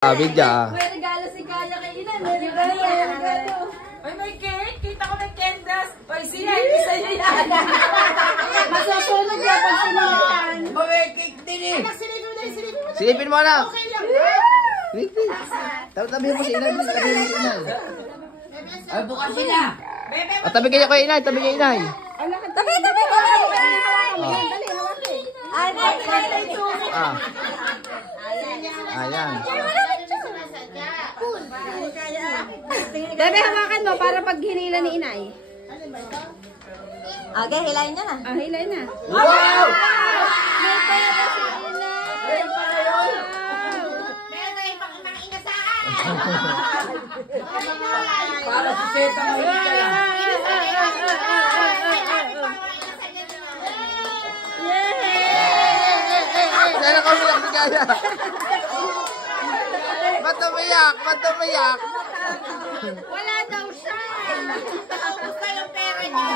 Sabi dyan. May regalo si Kaya kay Ina. May regalo. Ay, may cake. Kita ko ng candas. Ay, sila. Hindi sa'yo yan. Masusunod niya pag sinulitan. May cake din eh. Silipin mo na. Tabi mo si Inay. Tabi mo si Inay. Ay, bukas sila. Tabi kayo kay Inay. Tabi kay Inay. Tabi! Ayan. Bebe, hawakan mo para pag hinila ni Inay. Okay, hilahin niya na. Hilay na. Wow! May pera si Inay. Meron tayong mga ingasaan. Para si Seta Marita. Sana ka umiyak si Kaya. Ba't umiyak? Ba't umiyak? Wala daw siya. Tapos na yung pera niya.